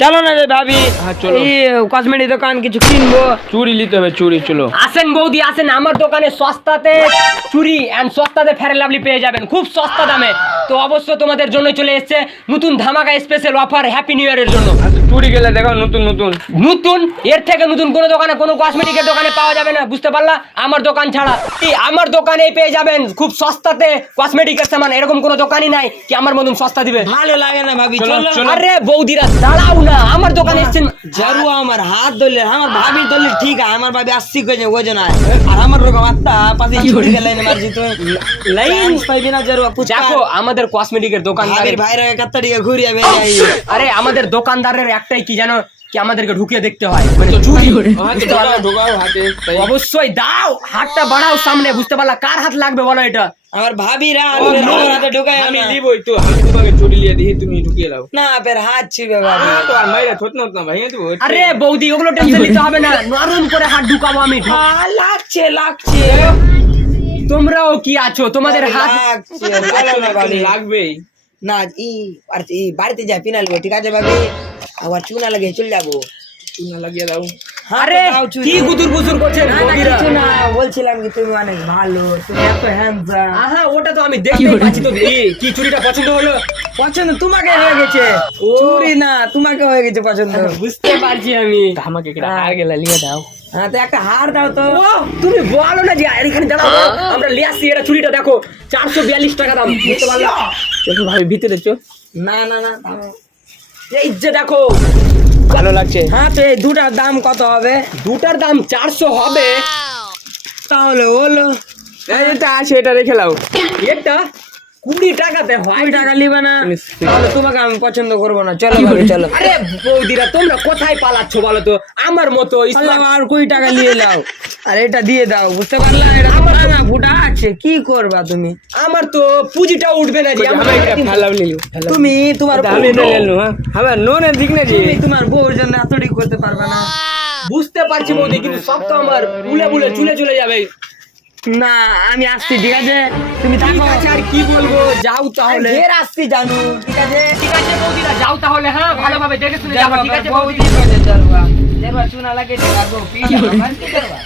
চলো না রে ভাবি, হ্যাঁ, চলো। এই কসমেটিক দোকান কিছু কিনবো। চুড়ি নিতে হবে, চুড়ি। চলো আসেন বৌদি আসেন, আমার দোকানে সস্তাতে চুড়ি এন্ড সস্তাতে ফেয়ার লাভলি পেয়ে যাবেন খুব সস্তা দামে। তো অবশ্য তোমাদের জন্য চলে এসেছে নতুন ধামাকা স্পেশাল অফার হ্যাপি নিউ ইয়ারের জন্য। আচ্ছা, চুড়ি গেলে দেখো নতুন নতুন। নতুন এর থেকে নতুন কোনো দোকানে, কোনো কসমেটিকের দোকানে পাওয়া যাবে না, বুঝতে পারলা? আমার দোকান ছাড়া আমার দোকানেই পেয়ে যাবেন খুব সস্তাতে কসমেটিকের সামান। এরকম কোনো দোকানই নাই কি আমার মতন সস্তা দিবে। ভালো লাগে না ভাবি, চলো, চলো। চলো। আরে বৌদিরা দাঁড়াও না, আমার দোকানে এসেছেন। জারু আমার হাত ধরলে, আমার ভাবি ধরলে ঠিক আছে, আমার ভাবি আসছি কইছে ওজন আর আমার রকম আত্মা পাশে চুরি গেলে মারজি তো লাইন পাইবি না জারু পুচকা। দেখো আমাদের কসমেটিকের দোকানদারের, ভাবির ভাইরা কাত্তাড়িয়ে ঘুরিয়ে বেরিয়ে আরে আমাদের দোকানদারের একটাই কি জানো, কি আমাদেরকে ঢুকিয়ে দেখতে হয় মানে চুরি। বুঝতে পারলা? ঢোকাও হাতে। তাই অবশ্যই দাও, হাতটা বাড়াও সামনে, বুঝতে পারলা? কার হাত লাগবে বলো এটা? আমার ভাবিরা হাতে ঢুকায় আমি না। দিবই তো, আমি তোমাকে চুড়ি লিয়ে দিই, তুমি ঢুকিয়ে দাও। না ফের হাত ছিবে ভাবি। তো আর মাইরা থত না ভাই দেবো। আরে বৌদি ওগুলো টেনশন নিতে হবে না, নরম করে হাত ঢুকাবো আমি। লাগছে লাগছে তোমরাও কি আছো, তোমাদের হাত লাগছে চলো না ভাবি। লাগবেই। না ই বাড়িতে যাই পিনাল ঠিক আছে ভাবি, আবার চুনা লাগে চলে যাবো। চুনা লাগিয়ে দাও। আরে কি গুদুর গুজুর করছেন না না বৌদিরা? কিছু না, বলছিলাম কি তুমি অনেক ভালো, তুমি এত হ্যান্ডসাম। আহা ওটা তো আমি দেখতেই পাচ্ছি। তো কি চুড়িটা পছন্দ হলো? পছন্দ তোমাকে হয়ে গেছে, চুরি না তোমাকে হয়ে গেছে পছন্দ। বুঝতে পারছি আমি। আমাকে একটা হার গেলা লিয়ে দাও। হ্যাঁ তো একটা হার দাও তো। ও তুমি বলো না যে আর এখানে দাঁড়াও, আমরা লিয়ে আসছি। এটা চুড়িটা দেখো 442 টাকা দাম, বুঝতে পারলা? চলো ভাই ভিতরে চো। না না না এই যে দেখো, ভালো লাগছে। হ্যাঁ তো এই দুটার দাম কত হবে? দুটার দাম 400 হবে। তাহলে হলো এটা আছে, এটা রেখে লাও। এটা 20 টাকাতে হয়। 20 টাকা নিবে না, তাহলে তোমাকে আমি পছন্দ করবো না। চলো ভাবি চলো। আরে বৌদিরা তোমরা কোথায় পালাচ্ছ বলো তো? আমার মতো আল্লাহ, আর 20 টাকা নিয়ে নাও আর এটা দিয়ে দাও, বুঝতে পারলা? এটা আমার না ফুটা আছে, কি করবা তুমি? আমার তো পুঁজিটা উঠবে না যে। আমি একটা ফেলাও লিও। তুমি তোমার আমি এটা লেলো। হ্যাঁ আবার নোনে দিক না জি। তুমি তোমার বউর জন্য এতটি করতে পারবে না। বুঝতে পারছি বৌদি, কিন্তু সব তো আমার বুলে বুলে চলে যাবে। না আমি আসছি, ঠিক আছে? তুমি ঠিক থাকো। আছে, আর কি বলবো, যাও তাহলে। ফের আসছি জানু, ঠিক আছে? ঠিক আছে বৌদিরা, যাও তাহলে। হ্যাঁ ভালোভাবে দেখে শুনে যাবো, ঠিক আছে বৌদি? চুনা লাগে, কি করবা?